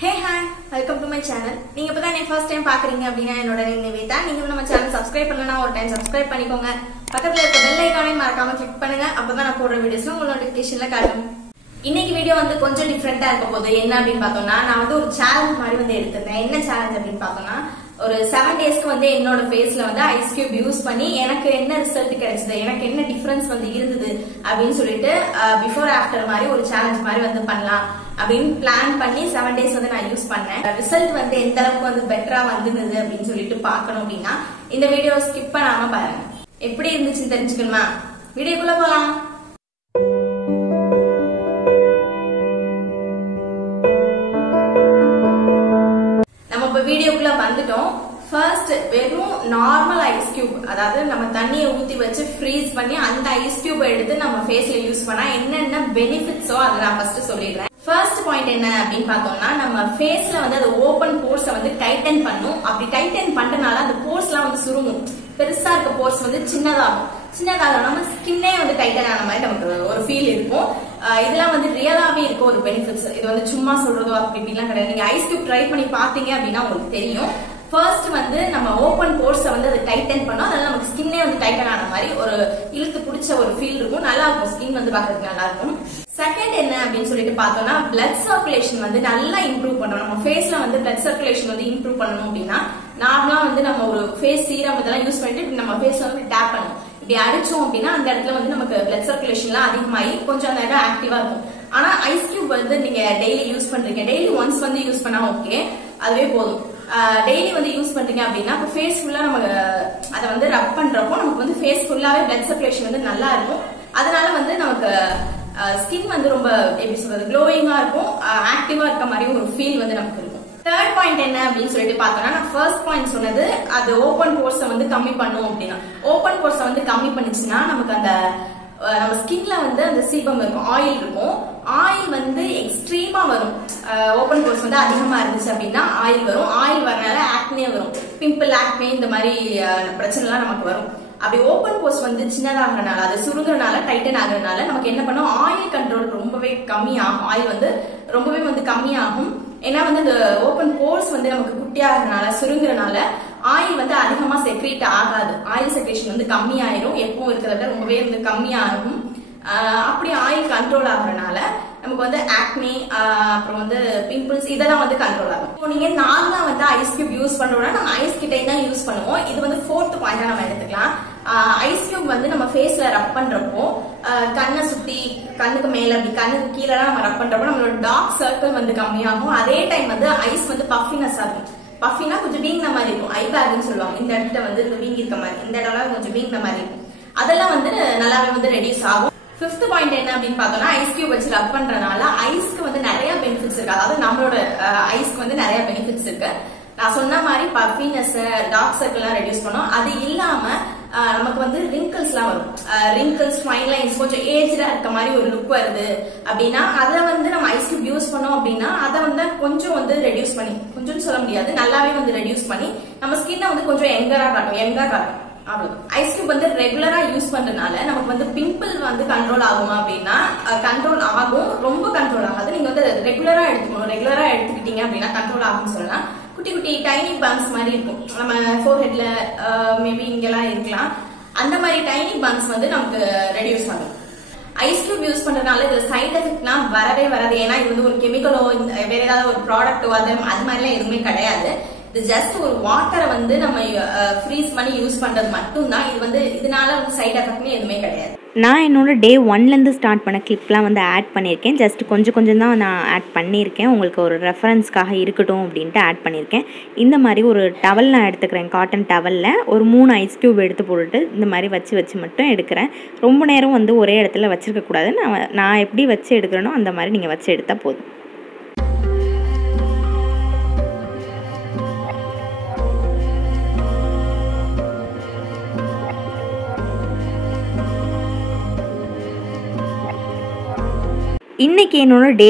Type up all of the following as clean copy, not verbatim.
Hey hi, welcome to my channel. நீங்க இப்பதான் என்ன first time பாக்குறீங்க அப்படினா என்னோட நேம் நிவேதா. நீங்க நம்ம சேனல் subscribe பண்ணலனா ஒரு டைம் subscribe பண்ணிக்கோங்க. பக்கத்துல இருக்க bell icon-ஐ மறக்காம click பண்ணுங்க. அப்பதான் நான் போடுற வீடியோஸ் உங்களுக்கு நோட்டிஃபிகேஷன்ல காட்டும். இன்னைக்கு வீடியோ கொஞ்சம் டிஃபரண்டா இருக்க போகுது. என்ன அப்படினு பார்த்தோம்னா நான் ஒரு சேலஞ்ச் மாதிரி எடுத்துட்டேன். என்ன சேலஞ்ச் அப்படினு பார்த்தோம்னா ஒரு 7 டேஸ்க்கு என்னோட ஃபேஸ்ல ஐஸ் கியூப் யூஸ் பண்ணி எனக்கு என்ன ரிசல்ட் கிடைச்சது, எனக்கு என்ன டிஃபரன்ஸ் இருந்தது அப்படின்னு சொல்லிட்டு பிஃபோர் ஆஃப்டர் மாதிரி ஒரு சேலஞ்ச் மாதிரி பண்ணலாம் அப்படின்னு பிளான் பண்ணி 7 டேஸ் நான் யூஸ் பண்ணேன். ரிசல்ட் எந்த அளவுக்கு பெட்டரா வந்தது அப்படின்னு சொல்லிட்டு பார்க்கணும் அப்படின்னா இந்த வீடியோ ஸ்கிப் பண்ணாம பாருங்க. எப்படி இருந்துச்சுன்னு தெரிஞ்சுக்கணுமா? வீடியோக்குள்ள போலாம். வீடியோக்குள்ள வந்துட்டோம். ஃபர்ஸ்ட் வெறும் நார்மல் ஐஸ் கியூப், அதாவது நம்ம தண்ணியை ஊத்தி வச்சு ஃப்ரீஸ் பண்ணி அந்த ஐஸ் கியூப் எடுத்து நம்ம ஃபேஸ்ல யூஸ் பண்ணா என்னென்ன பெனிஃபிட்ஸோ அதை நான் ஃபர்ஸ்ட் சொல்லிடுறேன். ஃபர்ஸ்ட் பாயிண்ட் என்ன அப்படின்னு பார்த்தோம்னா நம்ம ஃபேஸ்ல அது ஓபன் போர்ஸ் டைட்டன் பண்ணும். அப்படி டைட்டன் பண்றதுனால அந்த போர்ஸ்லாம் சுருங்கும். பெருசா இருக்க போர்ஸ் சின்னதாகும். நம்ம ஸ்கின்னே டைட்டன் ஆன மாதிரி நமக்கு ஒரு ஃபீல் இருக்கும். இதெல்லாம் ரியலாவே இருக்கும் ஒரு பெனிஃபிட்ஸ். இது சும்மா சொல்றதோ அப்படி இப்படிலாம் கிடையாது. நீங்க ஐஸ் கியூப் ட்ரை பண்ணி பாத்தீங்க அப்படின்னா உங்களுக்கு தெரியும். ஃபர்ஸ்ட் நம்ம ஓபன் போர்ஸ் அது டைட்டன் பண்ணோம். அதனால நமக்கு ஸ்கின்னே டைட்டன் ஆன மாதிரி ஒரு இழுத்து பிடிச்ச ஒரு ஃபீல் இருக்கும். நல்லா இருக்கும். ஸ்கின் பாக்குறதுக்கு நல்லா இருக்கும். செகண்ட் என்ன அப்படின்னு சொல்லிட்டு பார்த்தோம்னா பிளட் சர்க்குலேஷன் நல்லா இம்ப்ரூவ் பண்ணணும். நம்ம ஃபேஸ்ல பிளட் சர்க்குலேஷன் இம்ப்ரூவ் பண்ணணும் அப்படின்னா நார்மலா நம்ம ஒரு ஃபேஸ் சீரம் இதெல்லாம் யூஸ் பண்ணிட்டு நம்ம ஃபேஸ்ல டேப் பண்ணணும். இப்படி அடிச்சோம் அப்படின்னா அந்த இடத்துல நமக்கு பிளட் சர்க்குலேஷன் அதிகமாகி கொஞ்சம் அந்த இடம் ஆக்டிவா இருக்கும். ஆனா ஐஸ் கியூப் நீங்க டெய்லி யூஸ் பண்றீங்க, டெய்லி ஒன்ஸ் யூஸ் பண்ணா ஓகே, அதுவே போதும். டெய்லி யூஸ் பண்றீங்க அப்படின்னா ஃபேஸ் ஃபுல்லா நம்ம அதை ரப் பண்றப்போ நமக்கு ஃபேஸ் ஃபுல்லாவே பிளட் சர்க்குலேஷன் நல்லா இருக்கும். அதனால நமக்கு ஸ்கின் ரொம்ப எப்படி சொல்றது க்ளோயிங்கா இருக்கும், ஆக்டிவா இருக்க மாதிரி ஒரு ஃபீல் நமக்கு இருக்கும். தேர்ட் பாயிண்ட் என்ன அப்படின்னு சொல்லிட்டு பார்த்தோம்னா நான் ஃபர்ஸ்ட் பாயிண்ட் சொன்னது அது ஓபன் போர்ஸ் கம்மி பண்ணும் அப்படின்னா ஓபன் போர்ஸ் கம்மி பண்ணிச்சுன்னா நமக்கு அந்த நம்ம ஸ்கின்ல அந்த சீபம் இருக்கும், ஆயில் இருக்கும். ஆயில் எக்ஸ்ட்ரீமா வரும். ஓபன் போர்ஸ் அதிகமா இருந்துச்சு அப்படின்னா ஆயில் வரும். ஆயில் வரனால ஆக்னே வரும். பிம்பிள், ஆக்னே இந்த மாதிரி பிரச்சனை எல்லாம் நமக்கு வரும். அப்படி ஓபன் போர்ஸ் சின்னதாகிறனால அது சுருங்குறனால டைட்டன் ஆகுறதுனால நமக்கு என்ன பண்ணும், ஆயில் கண்ட்ரோல் ரொம்பவே கம்மியாகும். ஆயில் ரொம்பவே கம்மியாகும். ஏன்னா இந்த ஓபன் போர்ஸ் நமக்கு குட்டியாகிறதுனால சுருங்குறனால ஆயில் அதிகமா செக்ரேட் ஆகாது. ஆயில் செக்ரேஷன் கம்மியாயிரும். எப்பவும் இருக்கிறத ரொம்பவே கம்மியாகும். அப்படி ஆயில் கண்ட்ரோல் ஆகுறதுனால நமக்கு ஆக்னே அப்புறம் பிம்பிள்ஸ் இதெல்லாம் கண்ட்ரோல் ஆகும். இப்போ நீங்க நார்மலா ஐஸ் கியூப் யூஸ் பண்றோம்னா நம்ம ஐஸ் கிட்டே தான் யூஸ் பண்ணுவோம். இது ஃபோர்த் பாயிண்டா நம்ம எடுத்துக்கலாம். ஐஸ் கியூப் நம்ம ஃபேஸ்ல ரப் பண்றப்போ கண்ணை சுத்தி கண்ணுக்கு மேல அப்படி கண்ணுக்கு கீழே நம்ம ரப் பண்றப்போ நம்மளோட டார்க் சர்க்கிள் கம்மியாகும். அதே டைம் ஐஸ் பஃபினஸ் ஆகும். பஃபினா கொஞ்சம் வீங்கின மாதிரி இருக்கும். ஐ பேக்னு சொல்லுவாங்க. இந்த இடத்துல வீங்கி இருக்க மாதிரி, இந்த இடம் கொஞ்சம் வீங்கின மாதிரி இருக்கும். அதெல்லாம் நல்லாவே ரெடியூஸ் ஆகும். ஃபிஃப்த் பாயிண்ட் என்ன அப்படின்னு பார்த்தோம்னா ஐஸ் கியூப் வச்சு ரப் பண்றதுனால ஐஸ்க்கு நிறைய பெனிஃபிட்ஸ் இருக்கு. அதாவது நம்மளோட ஐஸ்க்கு நிறைய பெனிஃபிட்ஸ் இருக்கு. நான் சொன்ன மாதிரி பஃபினஸ், டார்க் சர்க்கிள் எல்லாம் ரெடியூஸ் பண்ணும். அது இல்லாம நமக்கு ரிங்கிள்ஸ் எல்லாம் வரும். ரிங்கிள்ஸ், ஃபைன் லைன்ஸ், கொஞ்சம் ஏஜ்டா இருக்க மாதிரி ஒரு லுக் வருது அப்படின்னா அதை நம்ம ஐஸ் கியூப் யூஸ் பண்ணோம் அப்படின்னா அதை கொஞ்சம் ரெடியூஸ் பண்ணி, கொஞ்சம் சொல்ல முடியாது, நல்லாவே ரெடியூஸ் பண்ணி நம்ம ஸ்கின்னை கொஞ்சம் யங்கா காட்டும். ஐஸ் கியூப் ரெகுலரா யூஸ் பண்றதுனால நமக்கு பிம்பிள் கண்ட்ரோல் ஆகுமா அப்படின்னா கண்ட்ரோல் ஆகும். ரொம்ப கண்ட்ரோல் ஆகாது. நீங்க ரெகுலரா எடுத்துக்கணும். ரெகுலரா எடுத்துக்கிட்டீங்க அப்படின்னா கண்ட்ரோல் ஆகும்னு சொல்லலாம். குட்டி குட்டி டைனி பம்ப்ஸ் மாதிரி இருக்கும். நம்ம ஃபோர்ஹெட்ல மேபி இங்கெல்லாம் இருக்கலாம். அந்த மாதிரி டைனி பம்ப்ஸ் நமக்கு ரெடியூஸ் ஆகும். ஐஸ் கியூப் யூஸ் பண்றதுனால இதுல சைட் எஃபெக்ட்லாம் வரவே வராது. ஏன்னா இது ஒரு கெமிக்கலோ வேற ஏதாவது ஒரு ப்ராடக்டோ அது மாதிரிலாம் எதுவுமே கிடையாது. இது ஜஸ்ட் ஒரு வாட்டரை நம்ம ஃப்ரீஸ் பண்ணி யூஸ் பண்றது மட்டும் தான். இது இதனால சைட் எஃபெக்ட்னு எதுவுமே கிடையாது. நான் என்னோட டே 1லேருந்து ஸ்டார்ட் பண்ண கிளிப்லாம் ஆட் பண்ணியிருக்கேன். ஜஸ்ட் கொஞ்சம் தான் நான் ஆட் பண்ணியிருக்கேன். உங்களுக்கு ஒரு ரெஃபரன்ஸ்க்காக இருக்கட்டும் அப்படின்ட்டு ஆட் பண்ணியிருக்கேன். இந்த மாதிரி ஒரு டவல் நான் எடுத்துக்கிறேன். காட்டன் டவலில் ஒரு 3 ஐஸ் கியூப் எடுத்து போட்டுட்டு இந்த மாதிரி வச்சு மட்டும் எடுக்கிறேன். ரொம்ப நேரம் ஒரே இடத்துல வச்சுருக்கக்கூடாது. நான் எப்படி வச்சு எடுக்கிறேனோ அந்த மாதிரி நீங்கள் வச்சு எடுத்தால் போதும். இன்றைக்கி என்னோட டே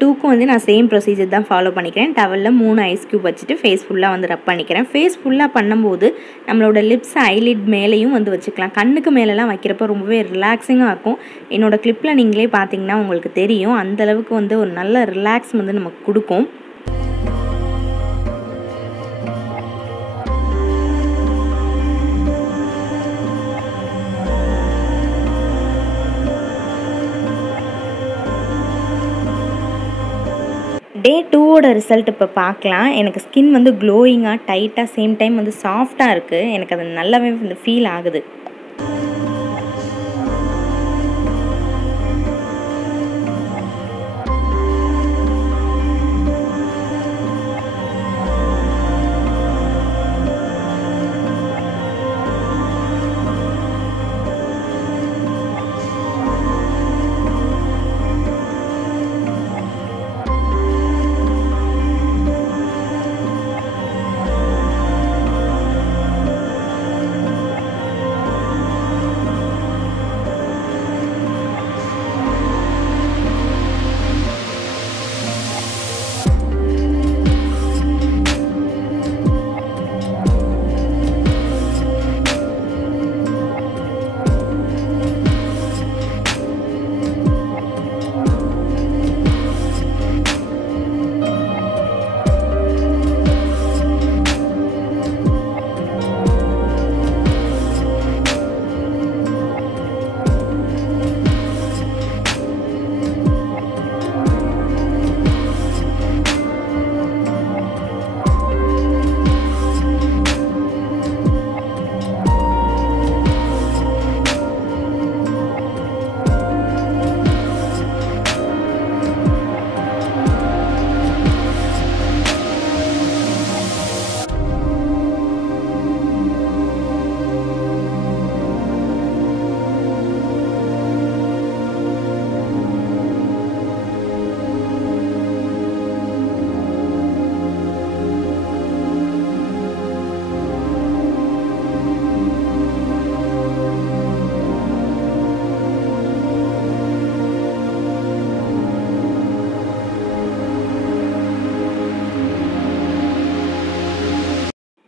2க்கும் நான் சேம் ப்ரொசீஜர் தான் ஃபாலோ பண்ணிக்கிறேன். டவலில் 3 ஐஸ் கியூப் வச்சுட்டு ஃபேஸ் ஃபுல்லாக ரப் பண்ணிக்கிறேன். ஃபேஸ் ஃபுல்லாக பண்ணும்போது நம்மளோட லிப்ஸ், ஐலிட் மேலேயும் வச்சுக்கலாம். கண்ணுக்கு மேலெலாம் வைக்கிறப்ப ரொம்பவே ரிலாக்ஸிங்காக இருக்கும். என்னோடய கிளிப்பில் நீங்களே பார்த்தீங்கன்னா உங்களுக்கு தெரியும். அந்தளவுக்கு ஒரு நல்ல ரிலாக்ஸ் நமக்கு கொடுக்கும். டே 2ஓட ரிசல்ட் இப்போ பார்க்கலாம். எனக்கு ஸ்கின் வந்து க்ளோயிங்காக டைட்டாக சேம் டைம் வந்து சாஃப்டாக இருக்குது. எனக்கு அது நல்லாவே வந்து ஃபீல் ஆகுது.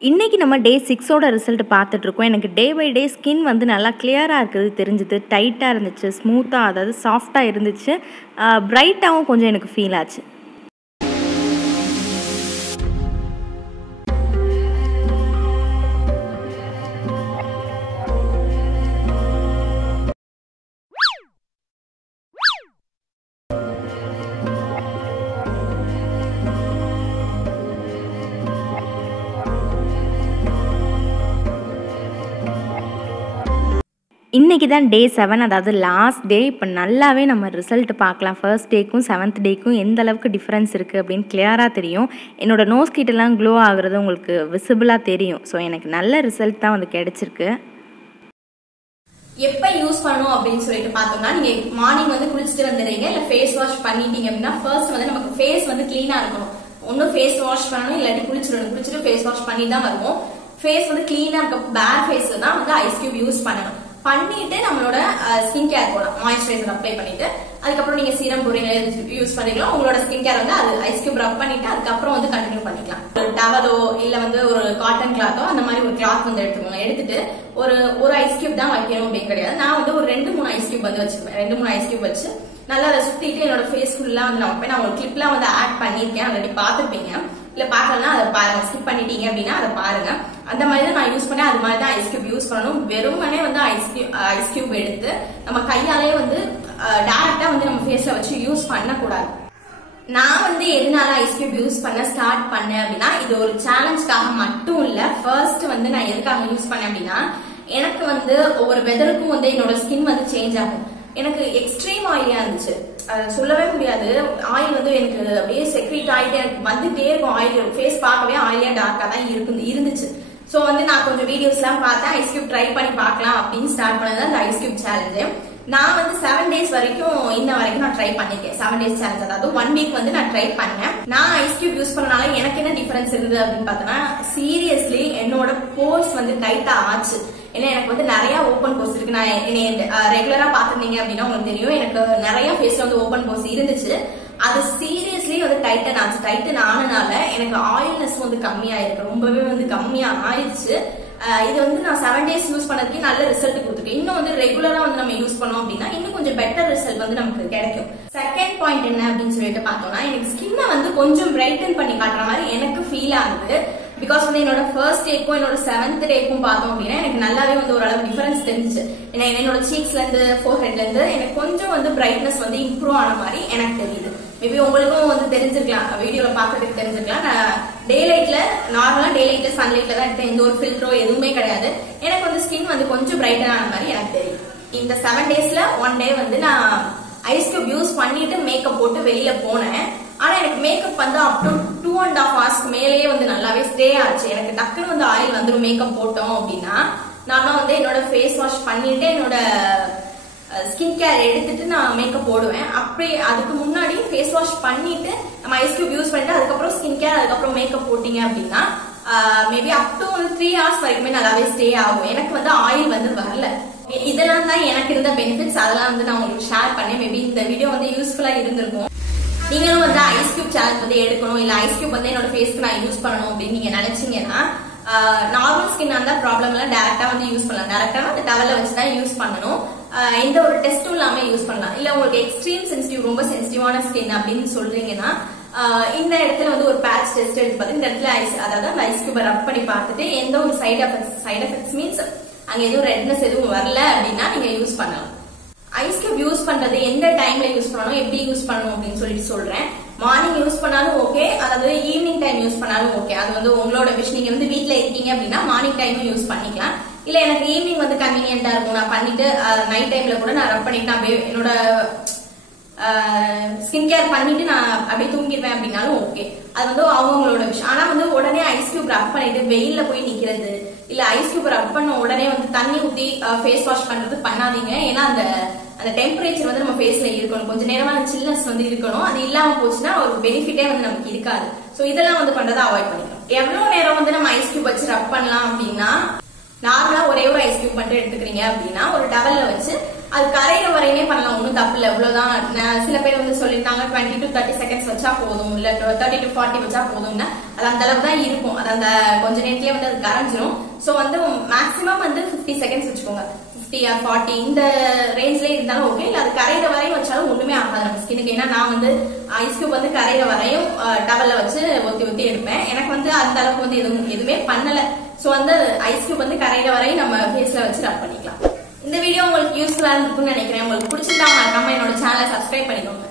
இன்றைக்கி நம்ம டே 6ஓட ரிசல்ட் பார்த்துட்ருக்கோம். எனக்கு டே பை டே ஸ்கின் வந்து நல்லா கிளியராக இருக்குது தெரிஞ்சுது. டைட்டாக இருந்துச்சு, ஸ்மூத்தாக அதாவது சாஃப்டாக இருந்துச்சு, பிரைட்டாகவும் கொஞ்சம் எனக்கு ஃபீல் ஆச்சு. இன்றைக்கி தான் டே 7, அதாவது லாஸ்ட் டே. இப்போ நல்லாவே நம்ம ரிசல்ட் பார்க்கலாம். ஃபர்ஸ்ட் டேக்கும் 7th டேக்கும் எந்த அளவுக்கு டிஃப்ரென்ஸ் இருக்குது அப்படின்னு கிளியராக தெரியும். என்னோடய நோஸ் கிட்டலாம் க்ளோ ஆகுறது உங்களுக்கு விசிபிளாக தெரியும். ஸோ எனக்கு நல்ல ரிசல்ட் தான் வந்து கிடைச்சிருக்கு. எப்ப யூஸ் பண்ணணும் அப்படின்னு சொல்லிட்டு பார்த்தோம்னா, நீங்க மார்னிங் வந்து குளிச்சுட்டு வந்துடுறீங்க, இல்ல ஃபேஸ் வாஷ் பண்ணிட்டீங்க அப்படின்னா ஃபர்ஸ்ட் வந்து நமக்கு ஃபேஸ் வந்து கிளீனா இருக்கணும். ஒன்னும் ஃபேஸ் வாஷ் பண்ணணும், இல்லாட்டி குளிச்சுட்டு ஃபேஸ் வாஷ் பண்ணி தான் வருவோம். ஃபேஸ் வந்து கிளீனா இருக்க பேர் ஃபேஸ்ல தான் வந்து ஐஸ் கியூப் யூஸ் பண்ணணும். பண்ணிட்டு நம்மளோட ஸ்கின் கேர் போலாம், மாய்ஸ்சரைசர் அப்ளை பண்ணிட்டு அதுக்கப்புறம் நீங்க சீரம் போறீங்க யூஸ் பண்ணிக்கலாம். உங்களோட ஸ்கின் கேர் வந்து அது ஐஸ் கியூப் ரப் பண்ணிட்டு அதுக்கப்புறம் வந்து கண்டினியூ பண்ணிக்கலாம். ஒரு டவலோ இல்ல வந்து ஒரு காட்டன் கிளாத்தோ அந்த மாதிரி ஒரு கிளாத் வந்து எடுத்துக்கோங்க. எடுத்துட்டு ஒரு ஐஸ் கியூப் தான் வைக்கணும் அப்படின்னு கிடையாது. நான் வந்து ஒரு 2-3 ஐஸ் கியூப் வந்து வச்சுப்பேன். 2-3 ஐஸ் கியூப் வச்சு நல்லா அதை சுத்திட்டு என்னோட ஃபேஸ் ஃபுல்லா வந்து நான் ஒரு கிளிப்லாம் வந்து ஆட் பண்ணிருக்கேன். ஆல்ரெடி பாத்துருப்பீங்க. இல்ல பாக்கலாம் அதை பாருங்க, ஸ்கிப் பண்ணிட்டீங்க அப்படின்னா அதை பாருங்க. அந்த மாதிரி தான் நான் யூஸ் பண்ணேன். அது மாதிரி தான் ஐஸ் கியூப் யூஸ் பண்ணணும். வெறுமனே வந்து ஐஸ் கியூப் எடுத்து நம்ம கையாலே வந்து டைரக்டா வந்து நம்ம ஃபேஸ்ல வச்சு யூஸ் பண்ணக்கூடாது. நான் வந்து எதனால ஐஸ் கியூப் யூஸ் பண்ண ஸ்டார்ட் பண்ணேன் அப்படின்னா, இது ஒரு சேலஞ்சுக்காக மட்டும் இல்ல. ஃபர்ஸ்ட் வந்து நான் எதுக்காக யூஸ் பண்ணேன் அப்படின்னா, எனக்கு வந்து ஒவ்வொரு வெதருக்கும் வந்து என்னோட ஸ்கின் வந்து சேஞ்ச் ஆகும். எனக்கு எக்ஸ்ட்ரீம் ஆயிலியா இருந்துச்சு, சொல்லவே முடியாது. ஆயில் வந்து எனக்கு அப்படியே செக்ரேட் ஆயிட்டே எனக்கு வந்துட்டே இருக்கும். ஆயில் ஃபேஸ் பார்க்கவே ஆயிலியா டார்க்கா தான் இருந்துச்சு. சோ வந்து நான் கொஞ்சம் வீடியோஸ் எல்லாம் பார்த்தேன், ஐஸ் கியூப் ட்ரை பண்ணி பார்க்கலாம் அப்படின்னு ஸ்டார்ட் பண்ணது அந்த ஐஸ் கியூப் சேலஞ்சு. நான் வந்து 7 days வரைக்கும் இன்ன வரைக்கும் நான் ட்ரை பண்ணிருக்கேன். 7 days சேலஞ்ச், அதாவது 1 week வந்து நான் ட்ரை பண்ணேன். நான் ஐஸ் கியூப் யூஸ் பண்ணனால எனக்கு என்ன டிஃபரன்ஸ் இருந்தது அப்படின்னு பார்த்தோன்னா, சீரியஸ்லி என்னோட போர்ஸ் வந்து டைட்டா ஆச்சு. ஏன்னா எனக்கு வந்து நிறைய ஓப்பன் போர்ஸ் இருக்கு. நான் ரெகுலரா பாத்துருந்தீங்க அப்படின்னா உங்களுக்கு தெரியும், எனக்கு நிறைய ஃபேஸ்ல வந்து ஓப்பன் போர்ஸ் இருந்துச்சு. அது சீரியஸ்லி வந்து டைட்டன் ஆச்சு. டைட்டன் ஆனனால எனக்கு ஆயில்னஸ் வந்து கம்மியாயிருக்கு, ரொம்பவே வந்து கம்மியா ஆயிடுச்சு. இது வந்து நான் 7 days யூஸ் பண்ணதுக்கு நல்ல ரிசல்ட் கொடுத்துருக்கேன். இன்னும் வந்து ரெகுலரா வந்து நம்ம யூஸ் பண்ணோம் அப்படின்னா இன்னும் கொஞ்சம் பெட்டர் ரிசல்ட் வந்து நமக்கு கிடைக்கும். செகண்ட் பாயிண்ட் என்ன அப்படின்னு சொல்லிட்டு பார்த்தோம்னா, எனக்கு ஸ்கின்னை வந்து கொஞ்சம் பிரைட்டன் பண்ணி காட்டுற மாதிரி எனக்கு ஃபீல் ஆகுது. பிகாஸ் வந்து என்னோட ஃபர்ஸ்ட் டேக்கும் என்னோட 7th டேக்கும் பார்த்தோம் அப்படின்னா எனக்கு நல்லாவே வந்து ஓரளவு டிஃபரன்ஸ் தெரிஞ்சுச்சு. ஏன்னா என்னோட சீக்ஸ்ல இருந்து ஃபோர்ஹெட்ல இருந்து எனக்கு கொஞ்சம் வந்து பிரைட்னஸ் வந்து இம்ப்ரூவ் ஆன மாதிரி எனக்கு தெரியுது. மேபி உங்களுக்கும் வந்து தெரிஞ்சிருக்கலாம், வீடியோல பாக்கிறதுக்கு தெரிஞ்சிருக்கலாம். நான் நார்மலா டே லைட்ல சன்லைட்ல தான் எடுத்தேன். எந்த ஒரு ஃபில்டரோ எதுவுமே கிடையாது. எனக்கு வந்து ஸ்கின் வந்து கொஞ்சம் பிரைட்டர் ஆன மாதிரி எனக்கு தெரியும். இந்த 7 டேஸ்ல 1 டே வந்து நான் ஐஸ் கியூப் யூஸ் பண்ணிட்டு மேக்கப் போட்டு வெளியில போனேன். ஆனா எனக்கு மேக்கப் வந்து அப் டு 2.5 hours மேலேயே வந்து நல்லாவே ஸ்டே ஆச்சு. எனக்கு டக்குன்னு வந்து ஆயில் வந்துடும் மேக்கப் போட்டோம் அப்படின்னா. நாம வந்து என்னோட ஃபேஸ் வாஷ் பண்ணிட்டு என்னோட ஸ்கின் கேர் எடுத்துட்டு நான் மேக்கப் போடுவேன். அப்படி அதுக்கு முன்னாடி ஃபேஸ் வாஷ் பண்ணிட்டு நம்ம ஐஸ் கியூப் யூஸ் பண்ணிட்டு அதுக்கப்புறம் ஸ்கின் கேர் அதுக்கப்புறம் மேக்கப் போட்டீங்க அப்படின்னா மேபி அப் டு 3 hours வரைக்குமே நல்லாவே ஸ்டே ஆகும். எனக்கு வந்து ஆயில் வந்து வரல. இதெல்லாம் தான் எனக்கு இருந்த பெனிஃபிட்ஸ். அதெல்லாம் வந்து நான் உங்களுக்கு ஷேர் பண்ணேன். மேபி இந்த வீடியோ வந்து யூஸ்ஃபுல்லா இருந்திருக்கும். நீங்களும் வந்து ஐஸ் கியூப் சேலஞ்ச் வந்து எடுக்கணும், இல்ல ஐஸ் கியூப் வந்து என்னோட ஃபேஸ்க்கு நான் யூஸ் பண்ணணும் அப்படின்னு நீங்க நினைச்சீங்கன்னா நார்மல் ஸ்கின் அந்த ப்ராப்ளம் எல்லாம் டைரக்டா வந்து யூஸ் பண்ணலாம். டைரக்டா அந்த டவல்ல வச்சுதான் யூஸ் பண்ணணும். எந்த ஒரு டெஸ்டும் இல்லாம யூஸ் பண்ணலாம். இல்ல உங்களுக்கு எக்ஸ்ட்ரீம் சென்சிட்டிவ் ரொம்ப சென்சிட்டிவான ஸ்கின் அப்படின்னு சொல்றீங்கன்னா இந்த இடத்துல வந்து ஒரு பேட்ச் டெஸ்ட் எடுத்து பார்த்து இந்த இடத்துல அதாவது அந்த ஐஸ் கியூபை ரப் பண்ணி பார்த்துட்டு எந்த ஒரு சைடு எஃபெக்ட்ஸ் மீன்ஸ் அங்க எதுவும் ரெட்னஸ் எதுவும் வரல அப்படின்னா நீங்க யூஸ் பண்ணலாம். ஐஸ் கியூப் யூஸ் பண்றது எந்த டைம்ல யூஸ் பண்ணணும், எப்படி யூஸ் பண்ணணும் அப்படின்னு சொல்லிட்டு சொல்றேன். மார்னிங் யூஸ் பண்ணாலும் ஓகே, அதாவது ஈவினிங் டைம் யூஸ் பண்ணாலும் ஓகே. அது வந்து உங்களோட விஷ். நீங்க வந்து வீட்ல இருக்கீங்க அப்படின்னா மார்னிங் டைமும் யூஸ் பண்ணிக்கலாம். இல்ல எனக்கு ஈவினிங் வந்து கன்வீனியன்டா இருக்கும், நான் பண்ணிட்டு நைட் டைம்ல கூட நான் ரப் பண்ணிட்டு அப்படியே என்னோட ஸ்கின் கேர் பண்ணிட்டு நான் அப்படியே தூங்கிடுவேன் அப்படின்னாலும் ஓகே. அது வந்து அவங்களோட விஷயம். ஆனா வந்து உடனே ஐஸ் கியூப் ரப் பண்ணிட்டு வெயில்ல போய் நிக்கிறது, இல்ல ஐஸ் கியூப் ரப் பண்ண உடனே வந்து தண்ணி ஊத்தி ஃபேஸ் வாஷ் பண்றது பண்ணாதீங்க. ஏன்னா அந்த டெம்பரேச்சர் வந்து நம்ம ஃபேஸ்ல இருக்கணும், கொஞ்ச நேரமா சில்னஸ் வந்து இருக்கணும். அது இல்லாம போச்சுன்னா ஒரு பெனிஃபிட்டே வந்து நமக்கு இருக்காது. சோ இதெல்லாம் வந்து பண்றதை அவாய்ட் பண்ணிக்கலாம். எவ்வளவு நேரம் வந்து நம்ம ஐஸ் கியூப் வச்சு ரப் பண்ணலாம் அப்படின்னா, நார்மலா ஒரே ஒரு ஐஸ் கியூப் மட்டும் எடுத்துக்கிறீங்க அப்படின்னா ஒரு டவல்ல வச்சு அது கரையிற வரையுமே பண்ணலாம், ஒன்னும் தப்பு இல்ல. இவ்வளவுதான். சில பேர் வந்து சொல்லிருந்தாங்க 20 to 30 seconds வச்சா போதும், இல்ல 30 to 40 வச்சா போதும்னா அது அந்த அளவுக்கு தான் இருக்கும். அது அந்த கொஞ்ச நேரத்திலேயே வந்து அது கரைஞ்சிரும். சோ வந்து மேக்சிமம் வந்து 50 seconds வச்சுக்கோங்க. 50 or 40 இந்த ரேஞ்ச்ல இருந்தாலும் ஓகே. இல்ல அது கரையிற வரையும் வச்சாலும் ஒண்ணுமே ஆகாது நம்ம ஸ்கின்னுக்கு. ஏன்னா நான் வந்து ஐஸ் கியூப் வந்து கரையிற வரையும் டவல்ல வச்சு ஒத்தி எடுப்பேன். எனக்கு வந்து அந்த அளவுக்கு வந்து எதுவுமே பண்ணல. சோ வந்து ஐஸ் கியூப் வந்து கரையிற வரையும் நம்ம ஃபேஸ்ல வச்சு ரப் பண்ணிக்கலாம். இந்த வீடியோ உங்களுக்கு யூஸ்ஃபுல்லா இருக்கும்னு நினைக்கிறேன். உங்களுக்கு பிடிச்சிருந்தா மறக்காம என்னோட சேனலை சப்ஸ்கிரைப் பண்ணிக்கோங்க.